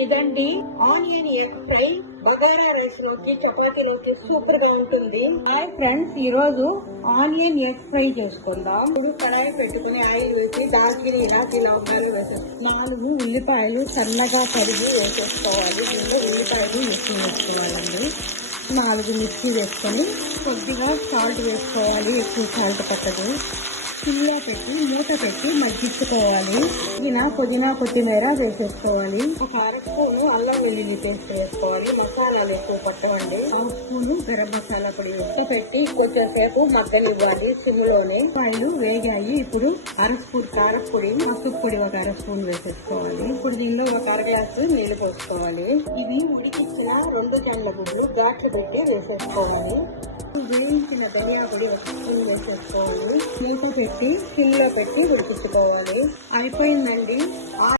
ఇదండి onion egg fry bagara rice లోకి చపాతీలోకి సూపర్ గా ఉంటుంది. హాయ్ ఫ్రెండ్స్, ఈ రోజు ఆనియన్ ఎగ్ ఫ్రై చేసుకుందాం. ఇప్పుడు కడాయి పెట్టుకుని ఆయిల్ వేసి దాల్చిన ఇలాచి లవంగాలు వేసేసుకోవాలి. 4 ఉల్లిపాయలు సన్నగా తరిగి వేసేసుకోవాలి. దీంట్లో ఉల్లిపాయలు ఎక్కువ వేసుకోవాలండి. 4 మిర్చి వేసుకొని కొద్దిగా సాల్ట్ వేసుకోవాలి. ఎక్కువ సాల్ట్ పట్టదు. సిమ్లో పెట్టి మూత పెట్టి మగ్గించుకోవాలి. పుదీనా కొత్తిమీర వేసేసుకోవాలి. ఒక 1/2 స్పూను అల్లం వెల్లుల్లి పేస్ట్ వేసుకోవాలి. మసాలాలు ఎక్కువ పట్టవండి. 1 స్పూను గరం మసాలా పొడి పెట్టి కొంచెం సేపు మగ్గనివ్వాలి సిమ్లోనే. ఉల్లిపాయలు వేగాయి. ఇప్పుడు 1/2 స్పూన్ కారపొడి, పసుపు పొడి ఒక 1/2 స్పూన్ వేసేసుకోవాలి. ఇప్పుడు దీనిలో ఒక 1/2 గ్లాసు నీళ్లు పోసుకోవాలి. ఇవి ఉడికించిన 2 చెండ్ల గుడ్లు ఘాట్లు పెట్టి వేసేసుకోవాలి. వేయించిన ధనియా పొడి 1 స్పూన్ వేసేసుకోవాలి. మూత పెట్టి సిమ్లో పెట్టి ఉడికించుకోవాలి. అయిపోయిందండి.